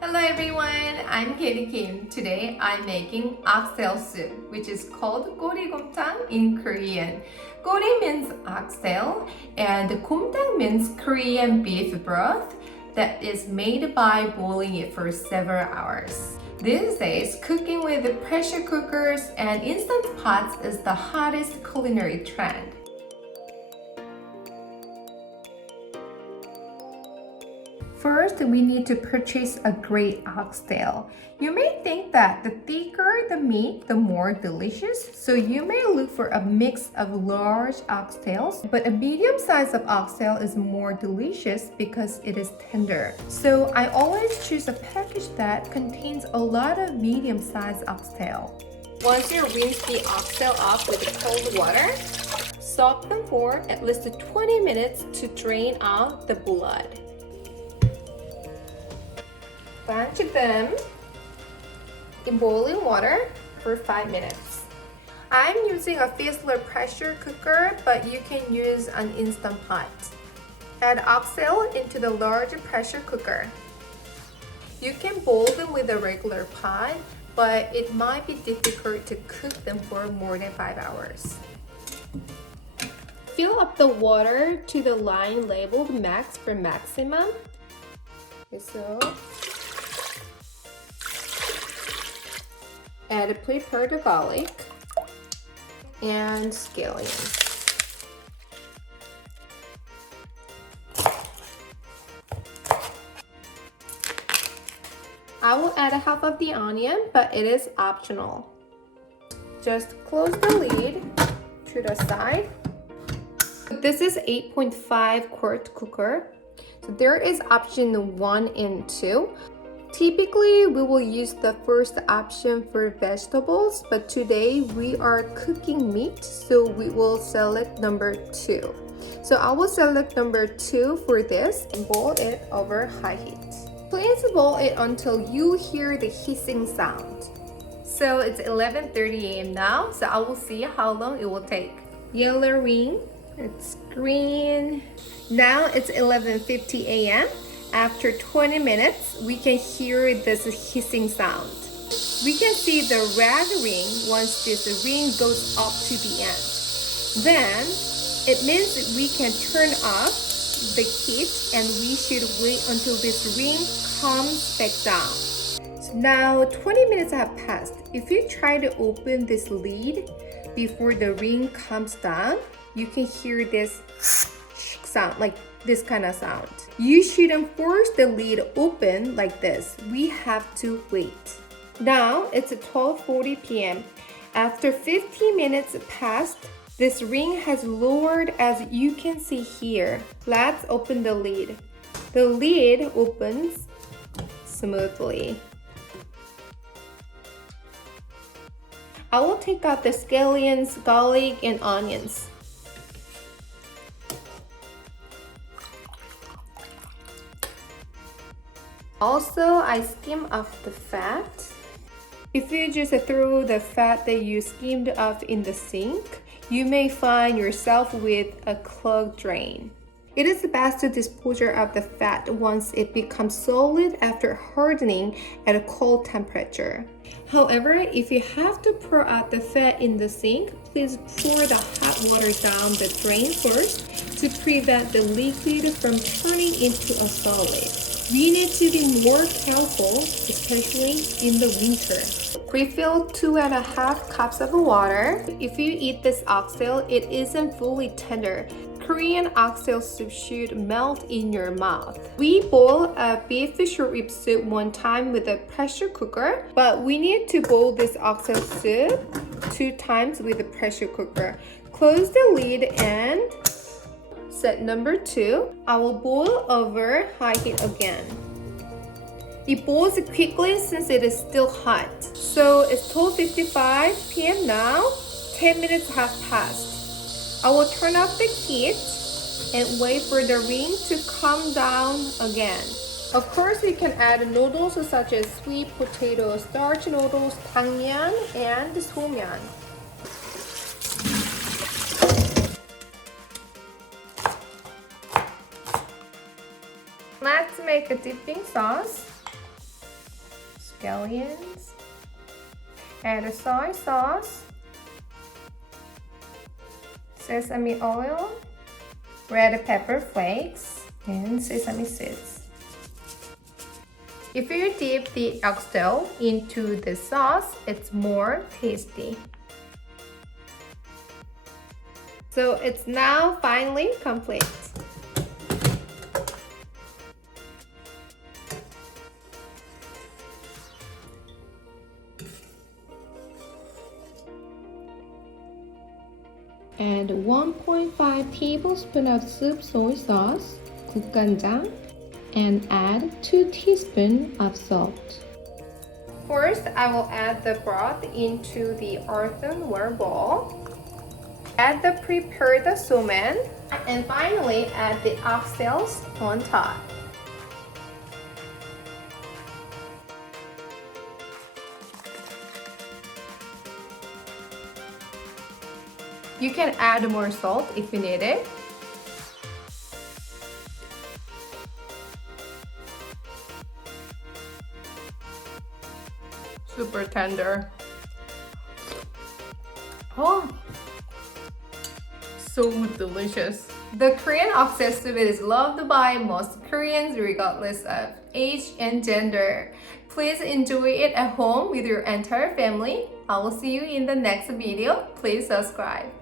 Hello everyone, I'm Katie Kim. Today I'm making oxtail soup, which is called gorigomtang in Korean. Gori means oxtail and gomtang means Korean beef broth that is made by boiling it for several hours. These days, cooking with pressure cookers and instant pots is the hottest culinary trend. First, we need to purchase a great oxtail. You may think that the thicker the meat, the more delicious, so you may look for a mix of large oxtails, but a medium size of oxtail is more delicious because it is tender. So I always choose a package that contains a lot of medium-sized oxtail. Once you rinse the oxtail off with cold water, soak them for at least 20 minutes to drain out the blood. Blanch them in boiling water for 5 minutes. I'm using a Fizzler pressure cooker, but you can use an instant pot. Add oxtail into the large pressure cooker. You can boil them with a regular pot, but it might be difficult to cook them for more than 5 hours. Fill up the water to the line labeled max for maximum. So add prepared garlic and scallions. I will add half of the onion, but it is optional. Just close the lid to the side. This is 8.5 quart cooker. So there is option 1 and 2. Typically, we will use the first option for vegetables, but today we are cooking meat, so we will select number 2. So I will select number 2 for this and boil it over high heat. Please boil it until you hear the hissing sound. So it's 11:30 a.m. now, so I will see how long it will take. Yellow ring, it's green. Now it's 11:50 a.m. After 20 minutes, we can hear this hissing sound. We can see the red ring once this ring goes up to the end. Then, it means we can turn off the heat and we should wait until this ring comes back down. So now 20 minutes have passed. If you try to open this lid before the ring comes down, you can hear this sound, like this kind of sound. You shouldn't force the lid open like this. We have to wait. Now it's 12:40 p.m. After 15 minutes passed, this ring has lowered as you can see here. Let's open the lid. The lid opens smoothly. I will take out the scallions, garlic, and onions. Also, I skim off the fat. If you just throw the fat that you skimmed off in the sink, you may find yourself with a clogged drain. It is best to dispose of the fat once it becomes solid after hardening at a cold temperature. However, if you have to pour out the fat in the sink, please pour the hot water down the drain first to prevent the liquid from turning into a solid. We need to be more careful, especially in the winter. Refill 2.5 cups of water. If you eat this oxtail, it isn't fully tender. Korean oxtail soup should melt in your mouth. We boil a beef short rib soup one time with a pressure cooker, but we need to boil this oxtail soup 2 times with a pressure cooker. Close the lid and set number 2. I will boil over high heat again. It boils quickly since it is still hot. So it's 12:55 p.m. now. 10 minutes have passed. I will turn off the heat and wait for the ring to come down again. Of course, you can add noodles such as sweet potato starch noodles, 당면, and 소면. Let's make a dipping sauce. scallions. Add a soy sauce, sesame oil, red pepper flakes, and sesame seeds. If you dip the oxtail into the sauce, it's more tasty. So it's now finally complete. Add 1.5 tablespoons of soup soy sauce, 국간장, and add 2 teaspoons of salt. First, I will add the broth into the earthenware bowl. Add the prepared suman, and finally add the oxtails on top. You can add more salt if you need it. Super tender. Oh, so delicious. The Korean oxtail soup is loved by most Koreans regardless of age and gender. Please enjoy it at home with your entire family. I will see you in the next video. Please subscribe.